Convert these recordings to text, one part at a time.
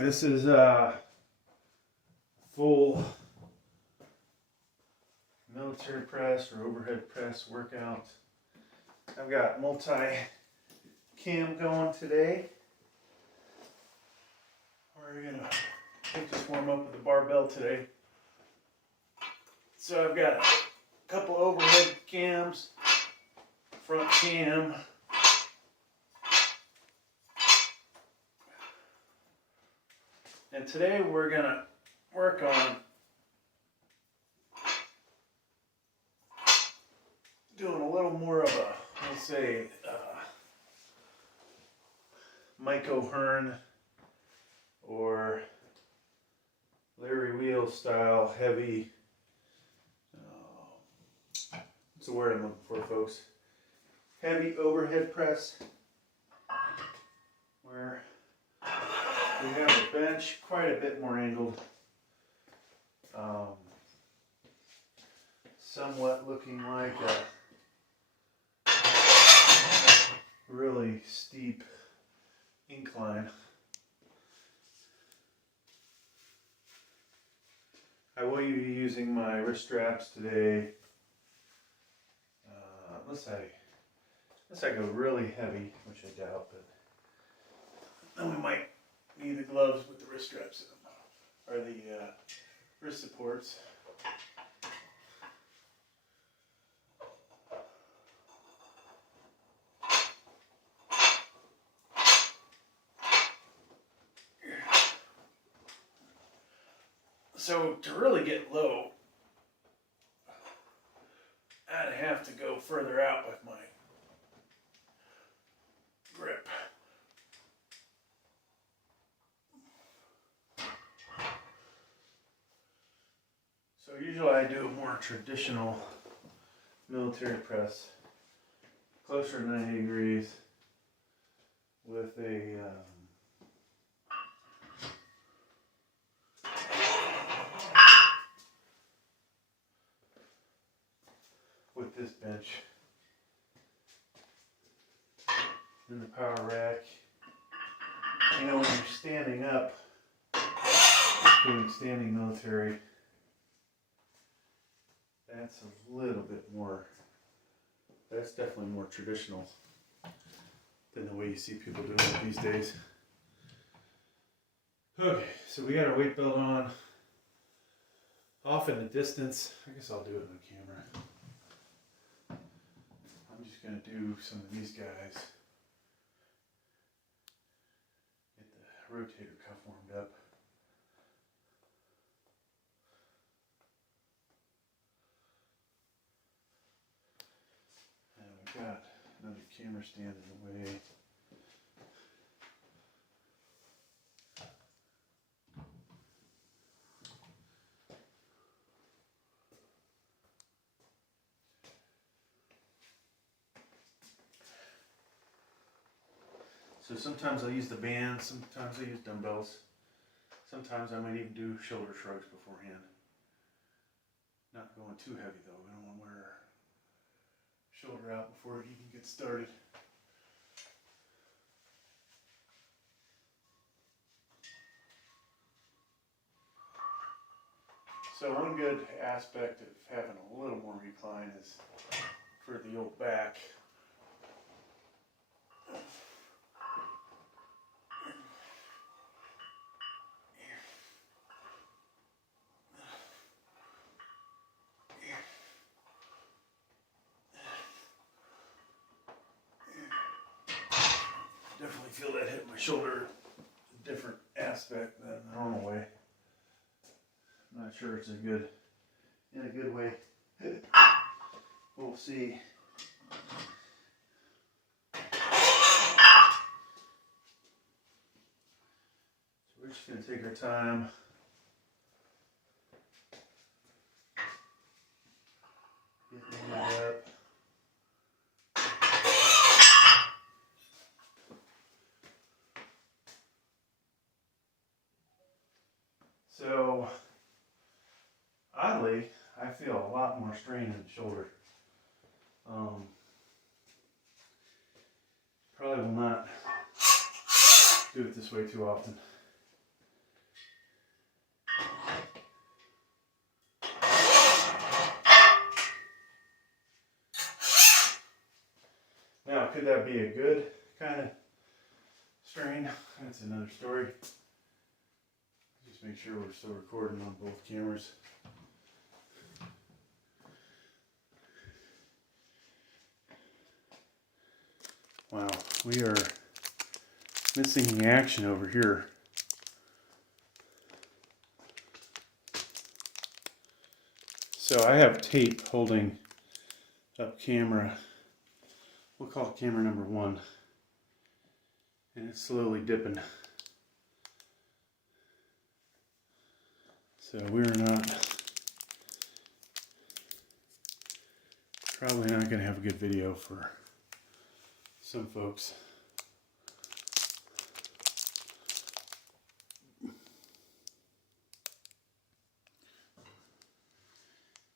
This is a full military press or overhead press workout. I've got multi-cam going today. We're gonna just warm up with the barbell today. So I've got a couple overhead cams, front cam, and today we're gonna work on doing a little more of a, let's say, Mike O'Hearn or Larry Wheel style heavy. What's the word I'm looking for, folks? Heavy overhead press, where we have the bench quite a bit more angled, somewhat looking like a really steep incline. I will be using my wrist straps today, unless I go really heavy, which I doubt, but then we might need the gloves with the wrist straps in them, or the wrist supports. So to really get low, I'd have to go further out with my grip. So usually I do a more traditional military press, closer to 90 degrees, with a with this bench in the power rack. You know, when you're standing up, doing standing military, that's a little bit more, that's definitely more traditional than the way you see people doing it these days. Okay, so we got our weight belt on, off in the distance. I guess I'll do it on camera. I'm just going to do some of these guys. Get the rotator cuff warmed up. And we've got another camera stand in the way. So sometimes I'll use the band, sometimes I use dumbbells. Sometimes I might even do shoulder shrugs beforehand. Not going too heavy though, we don't want to wear shoulder out before it even gets started. So one good aspect of having a little more recline is for the old back. Definitely feel that hit my shoulder, a different aspect than the normal way. I'm not sure it's in a good way. We'll see. So we're just going to take our time. Get warmed up. So, oddly, I feel a lot more strain in the shoulder. Probably will not do it this way too often. could that be a good kind of strain? That's another story. Just make sure we're still recording on both cameras. Wow, we are missing the action over here. So I have tape holding up camera, we'll call it camera number 1, and it's slowly dipping. So we're probably not going to have a good video for some folks.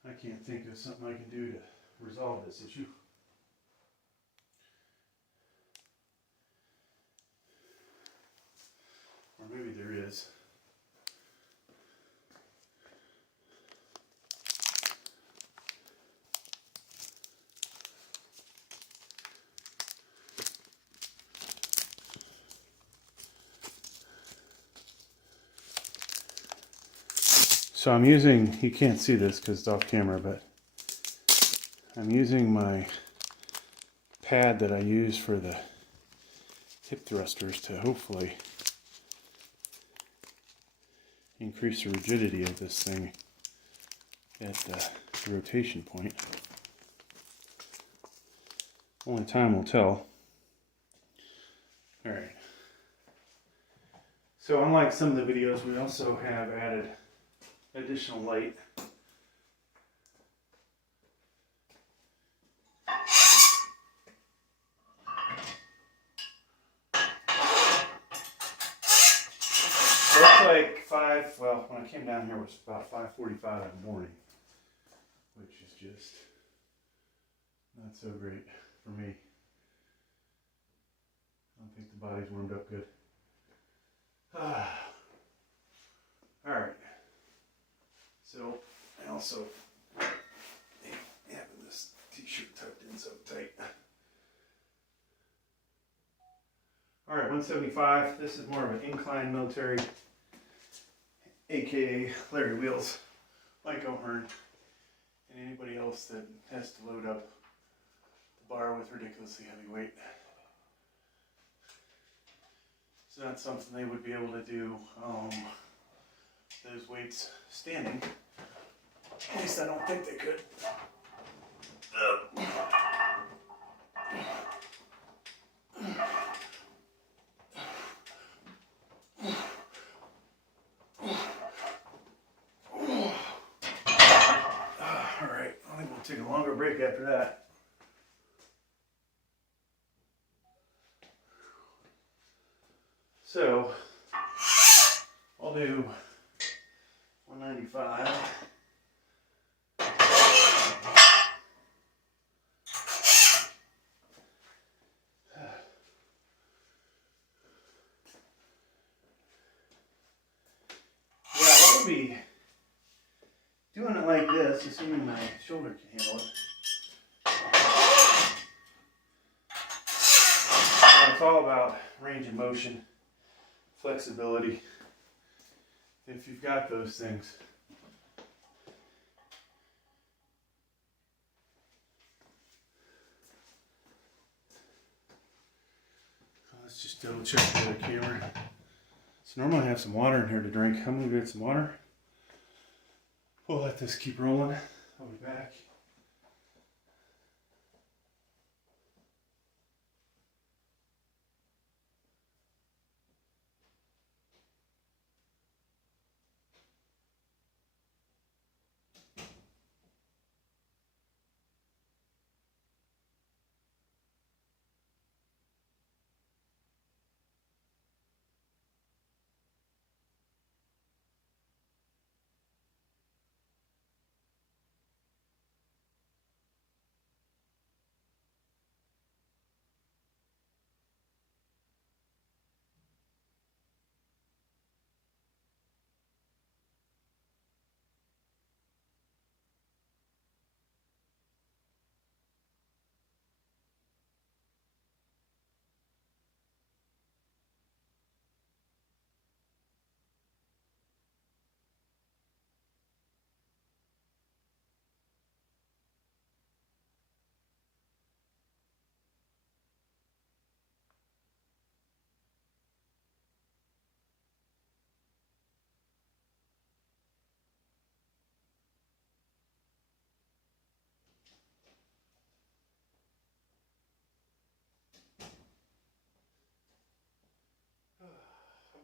I can't think of something I can do to resolve this issue. Or maybe there is. So I'm using, you can't see this because it's off camera, but I'm using my pad that I use for the hip thrusters to hopefully increase the rigidity of this thing at the rotation point. Only time will tell. Alright. So unlike some of the videos, we also have added additional light. So it's like well, when I came down here it was about 5:45 in the morning, which is just not so great for me. I don't think the body's warmed up good. Alright. So, I also having this t-shirt tucked in so tight. Alright, 175. This is more of an incline military, aka Larry Wheels, Mike O'Hearn, and anybody else that has to load up the bar with ridiculously heavy weight. It's not something they would be able to do those weights standing. At least I don't think they could. Alright, I think we'll take a longer break after that. So, I'll do 195. Yeah, I would be doing it like this, assuming my shoulder can handle it. So it's all about range of motion, flexibility. If you've got those things. Let's just double check the other camera. So normally I have some water in here to drink. I'm gonna get some water. We'll let this keep rolling. I'll be back.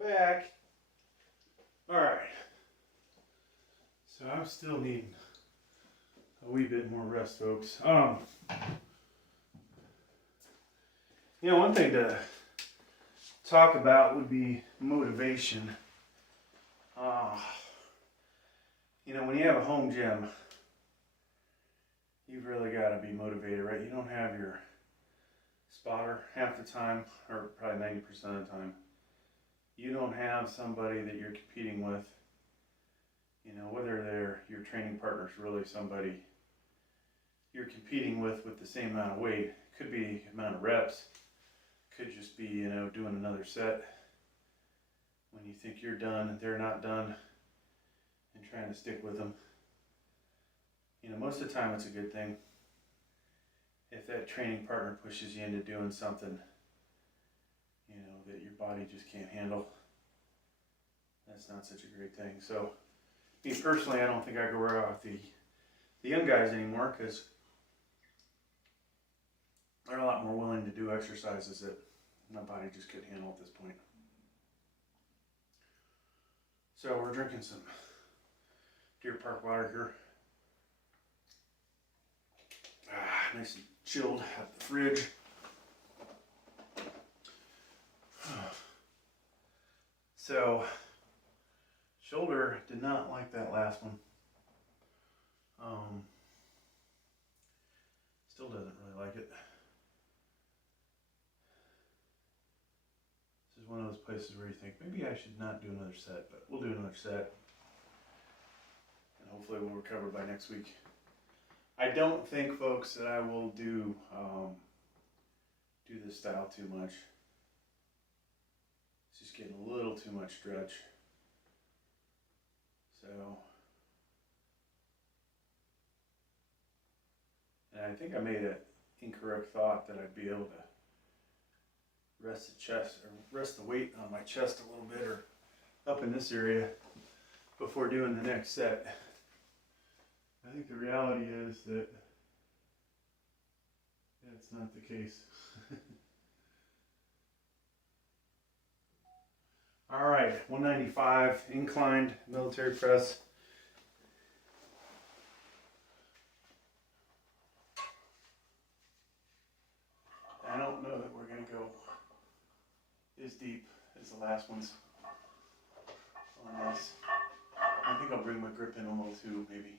back. Alright. So I'm still needing a wee bit more rest, folks. You know, one thing to talk about would be motivation. You know, when you have a home gym, you've really got to be motivated, right? You don't have your spotter half the time, or probably 90% of the time. You don't have somebody that you're competing with. You know, whether they're your training partner's really somebody you're competing with the same amount of weight. Could be amount of reps. Could just be, you know, doing another set when you think you're done and they're not done, and trying to stick with them. You know, most of the time it's a good thing. If that training partner pushes you into doing something, you know, that your body just can't handle, that's not such a great thing. So, me personally, I don't think I go around with the young guys anymore, because they're a lot more willing to do exercises that my body just couldn't handle at this point. So we're drinking some Deer Park water here. Nice and chilled out the fridge. So, shoulder did not like that last one. Still doesn't really like it. This is one of those places where you think, maybe I should not do another set, but we'll do another set. And hopefully we'll recover by next week. I don't think, folks, that I will do this style too much. It's just getting a little too much stretch. So, and I think I made an incorrect thought that I'd be able to rest the chest, or rest the weight on my chest a little bit, or up in this area before doing the next set. I think the reality is that that's not the case. All right, 195 inclined military press. I don't know that we're going to go as deep as the last ones on this. I think I'll bring my grip in a little too, maybe.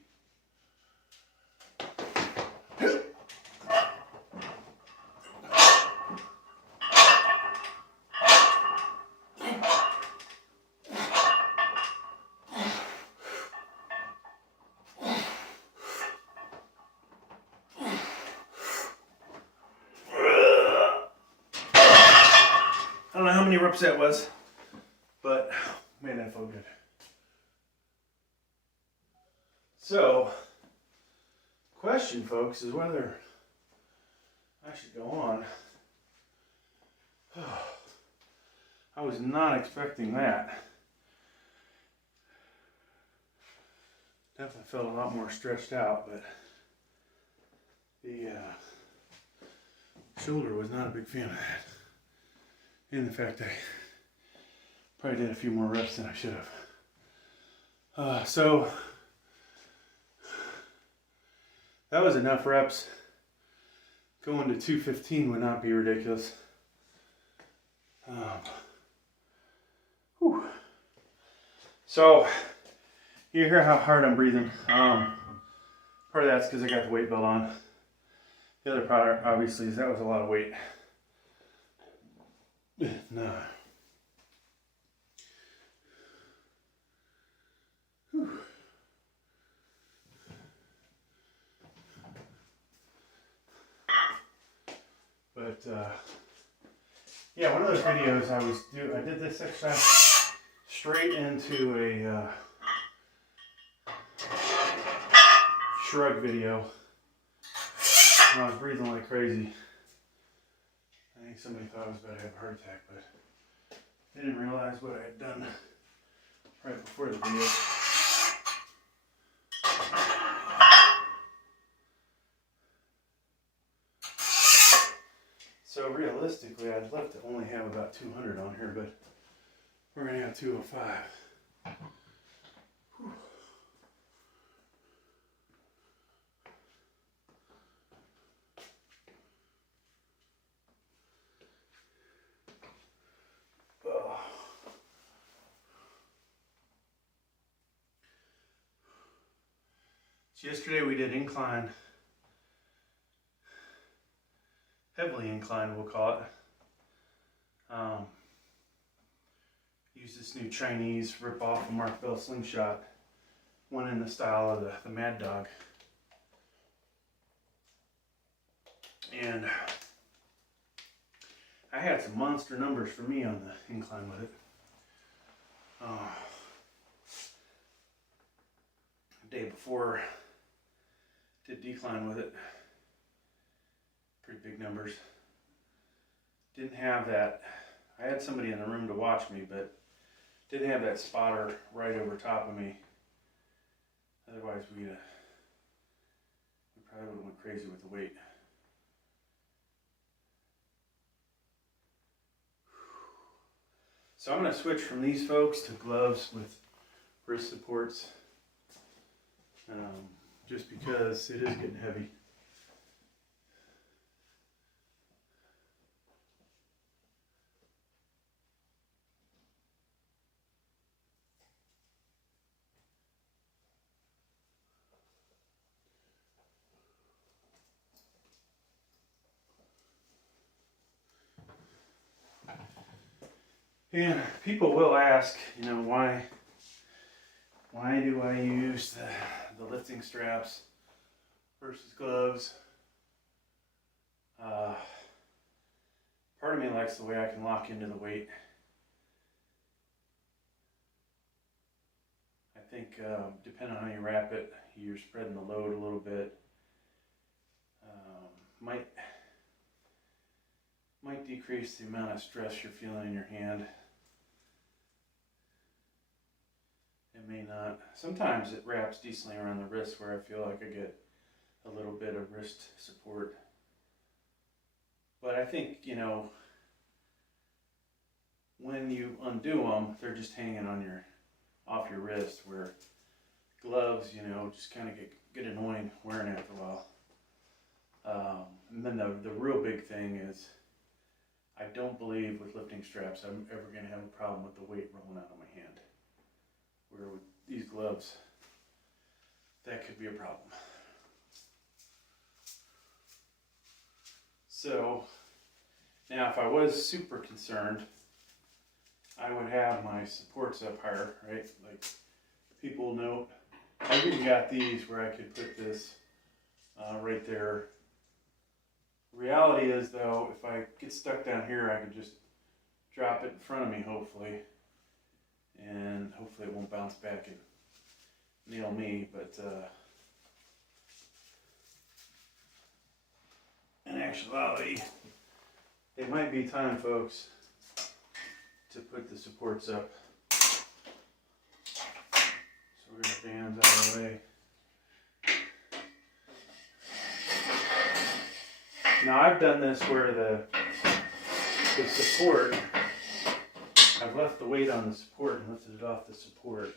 I don't know how many reps that was, but man, that felt good. So, question, folks, is whether I should go on. I was not expecting that. Definitely felt a lot more stretched out, but the shoulder was not a big fan of that. And the fact I probably did a few more reps than I should have. So that was enough reps. Going to 215 would not be ridiculous. So you hear how hard I'm breathing. Part of that's because I got the weight belt on. The other part, obviously, is that was a lot of weight. No. Whew. But yeah, one of those videos I did this exercise straight into a shrug video. And I was breathing like crazy. I think somebody thought I was about to have a heart attack, but they didn't realize what I had done right before the video. So realistically, I'd love to only have about 200 on here, but We're gonna have 205. Whew. Oh. So yesterday we did incline, heavily inclined we'll call it. Use this new Chinese rip-off of Mark Bell slingshot, one in the style of the Mad Dog. And I had some monster numbers for me on the incline with it. The day before, did decline with it. Pretty big numbers. Didn't have that. I had somebody in the room to watch me, but didn't have that spotter right over top of me. Otherwise, we probably would have went crazy with the weight. So I'm going to switch from these folks to gloves with wrist supports, just because it is getting heavy. And people will ask, you know, why do I use the lifting straps versus gloves? Part of me likes the way I can lock into the weight. I think depending on how you wrap it, you're spreading the load a little bit. Might decrease the amount of stress you're feeling in your hand. It may not. Sometimes it wraps decently around the wrist where I feel like I get a little bit of wrist support. But I think, you know, when you undo them, they're just hanging on off your wrist, where gloves, you know, just kind of get annoying wearing after a while. And then the real big thing is, I don't believe with lifting straps I'm ever going to have a problem with the weight rolling out of my hand. Where with these gloves, that could be a problem. So, now if I was super concerned, I would have my supports up higher, right? Like people note, I've even got these where I could put this right there. Reality is though, if I get stuck down here, I can just drop it in front of me hopefully, and hopefully it won't bounce back and nail me, but in actuality, it might be time, folks, to put the supports up. So we're going to bands out of the way. Now I've done this where the support, I've left the weight on the support and lifted it off the support,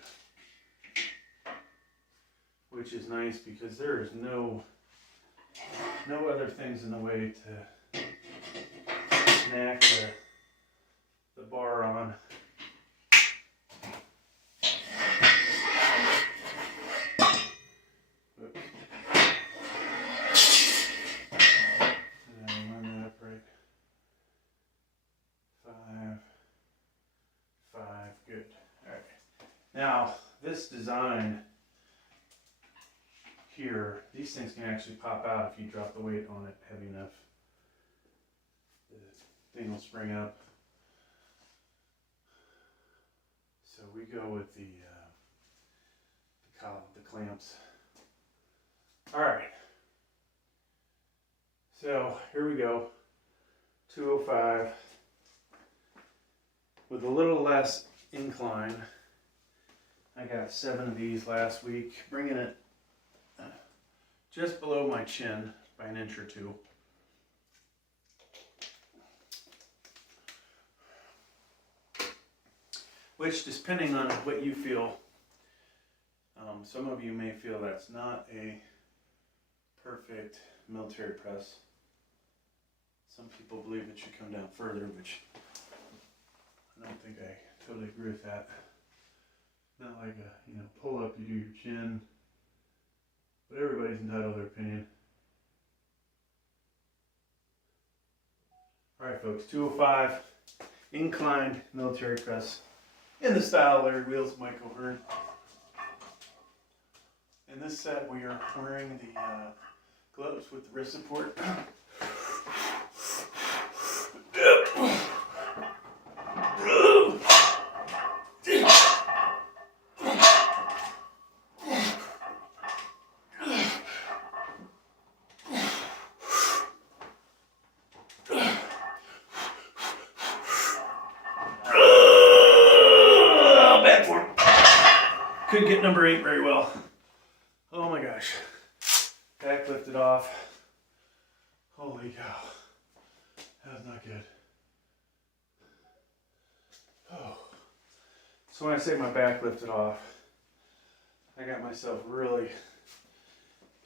which is nice because there is no other things in the way to snack the bar on. Now, this design here, these things can actually pop out if you drop the weight on it heavy enough. The thing will spring up. So we go with the clamps. All right. So here we go. 205 with a little less incline. I got 7 of these last week, bringing it just below my chin by an inch or two. which, depending on what you feel, some of you may feel that's not a perfect military press. Some people believe it should come down further, which I don't think I totally agree with that. Not like a, pull up, you do your chin, but everybody's entitled to their opinion. Alright folks, 205 inclined military press in the style Larry Wheels, Mike O'Hearn. In this set we are wearing the gloves with the wrist support. Couldn't get number 8 very well. Oh my gosh. Back lifted off. Holy cow. That was not good. Oh. So when I say my back lifted off, I got myself really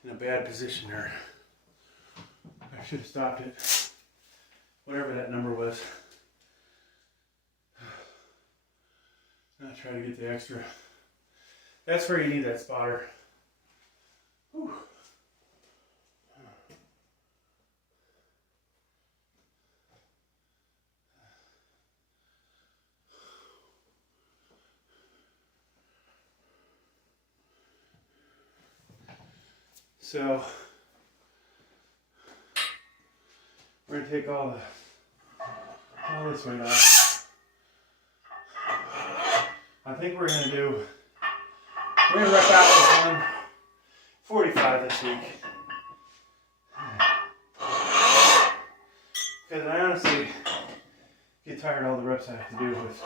in a bad position there. I should have stopped it. Whatever that number was. Now try to get the extra. That's where you need that spotter. Whew. So we're going to take all this weight off. I think we're going to rep out with 145 this week. Because I honestly get tired of all the reps I have to do with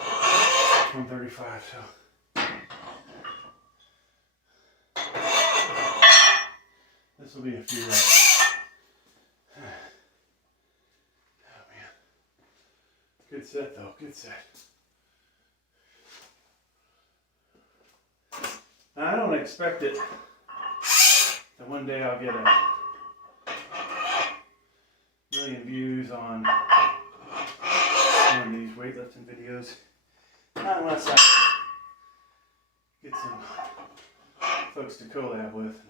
135. So this will be a few reps. Oh man. Good set though, good set. Now, I don't expect it that one day I'll get a million views on one of these weightlifting videos. Not unless I get some folks to collab with.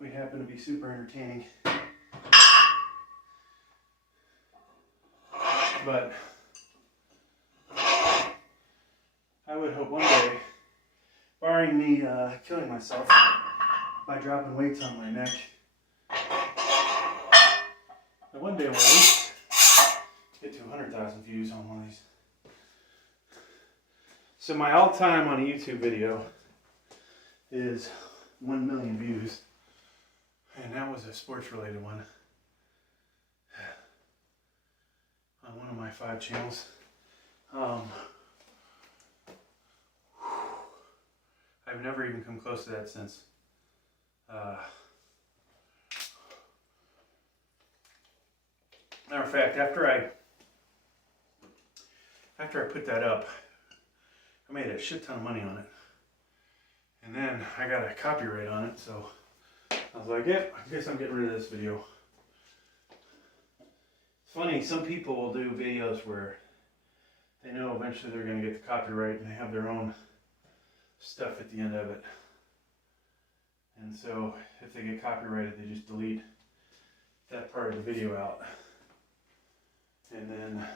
We happen to be super entertaining. But I would hope one day, barring me killing myself by dropping weights on my neck, that one day we'll at least get to 100,000 views on one of these. So my all-time on a YouTube video is 1 million views, and that was a sports-related one on one of my 5 channels. I've never even come close to that since. Matter of fact, after I put that up, I made a shit ton of money on it. And then I got a copyright on it, so I was like, yeah, I guess I'm getting rid of this video. It's funny, some people will do videos where they know eventually they're going to get the copyright and they have their own stuff at the end of it. And so if they get copyrighted, they just delete that part of the video out. And then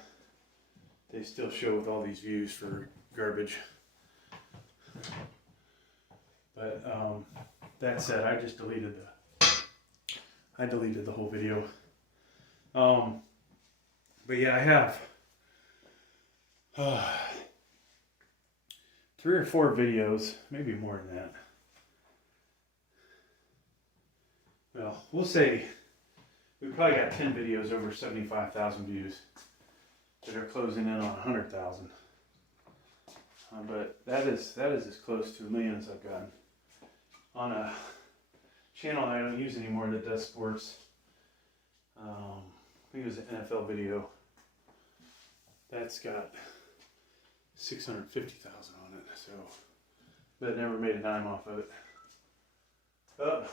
they still show with all these views for garbage. But that said, I just deleted the whole video. But yeah, I have 3 or 4 videos, maybe more than that. Well, we'll say we probably got 10 videos over 75,000 views that are closing in on 100,000. But that is as close to 1 million as I've gotten on a channel I don't use anymore that does sports. I think it was an NFL video. That's got 650,000 on it, so, but never made a dime off of it. Oh,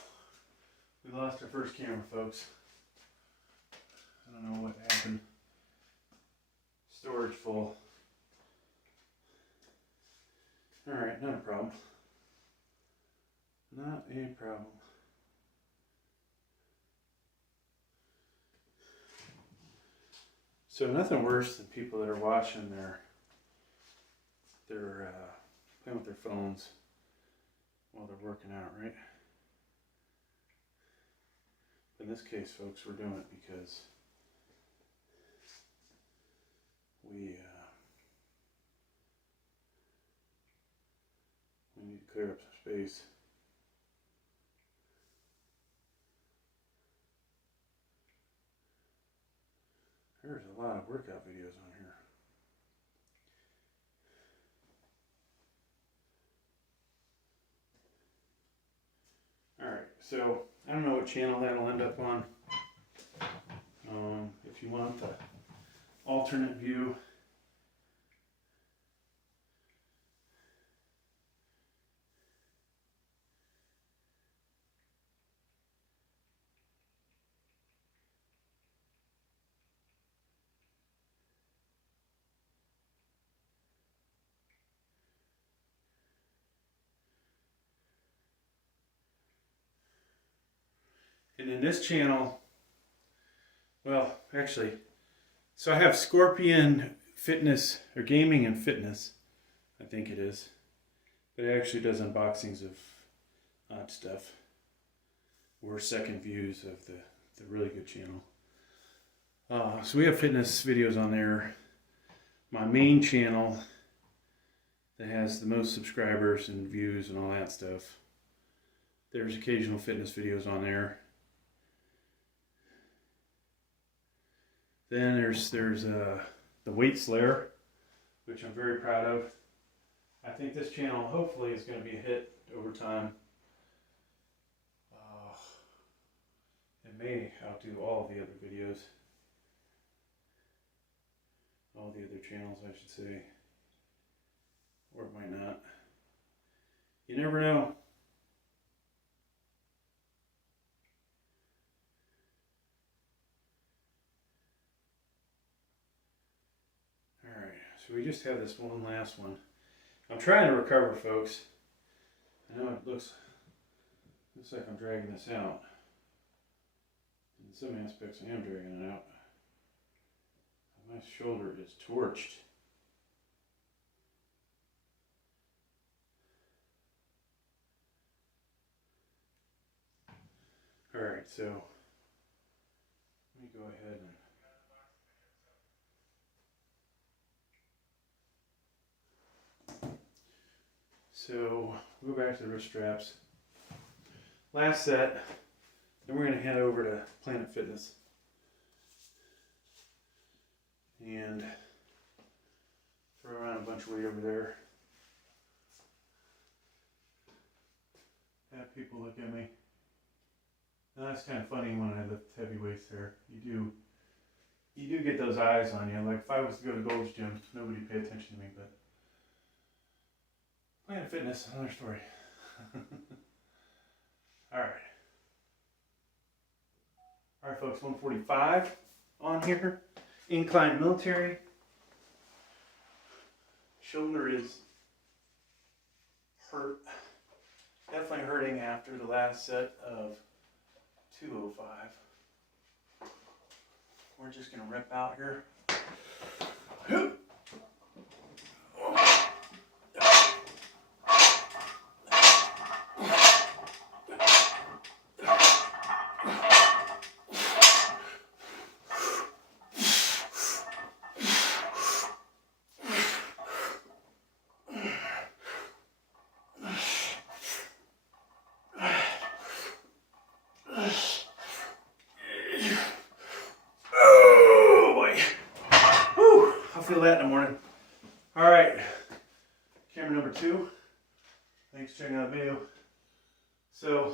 we lost our first camera, folks. I don't know what happened. Storage full. Alright, not a problem. Not a problem. So nothing worse than people that are watching their playing with their phones while they're working out, right? In this case, folks, we're doing it because we need to clear up some space. There's a lot of workout videos on here. Alright, so I don't know what channel that'll end up on. If you want the alternate view, and in this channel, well, actually, so I have Scorpion Fitness, or Gaming and Fitness, I think it is. But it actually does unboxings of odd stuff, or second views of the really good channel. So we have fitness videos on there. My main channel that has the most subscribers and views and all that stuff, there's occasional fitness videos on there. Then there's the Weight Slayer, which I'm very proud of. I think this channel hopefully is going to be a hit over time. It may outdo all of the other videos. All the other channels, I should say. Or it might not. You never know. Alright, so we just have this one last one. I'm trying to recover, folks. I know it looks like I'm dragging this out. In some aspects I am dragging it out. My shoulder is torched. Alright, so let me go ahead and so go back to the wrist straps. Last set, then we're going to head over to Planet Fitness and throw around a bunch of weight over there. Have people look at me. Now that's kind of funny when I lift heavy weights there. You do get those eyes on you. Like if I was to go to Gold's Gym, nobody would pay attention to me, but Planet Fitness, another story. Alright. Alright folks, 145 on here. Incline military. Shoulder is hurt. Definitely hurting after the last set of 205. We're just going to rip out here. Feel that in the morning. Alright, camera number 2. Thanks for checking out the video. So,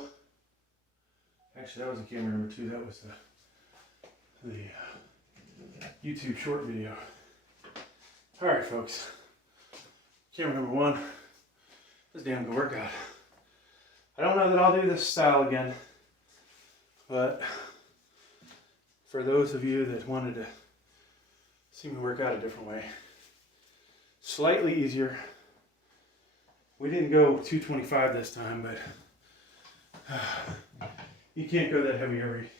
actually that wasn't camera number 2, that was the YouTube short video. Alright folks, Camera number 1. This is a damn good workout. I don't know that I'll do this style again, but for those of you that wanted to see me work out a different way, slightly easier. We didn't go 225 this time, but you can't go that heavy every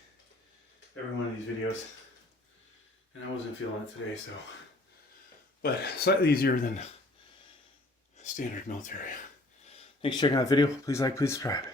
one of these videos. And I wasn't feeling it today, so. But slightly easier than standard military. Thanks for checking out the video. Please like, please subscribe.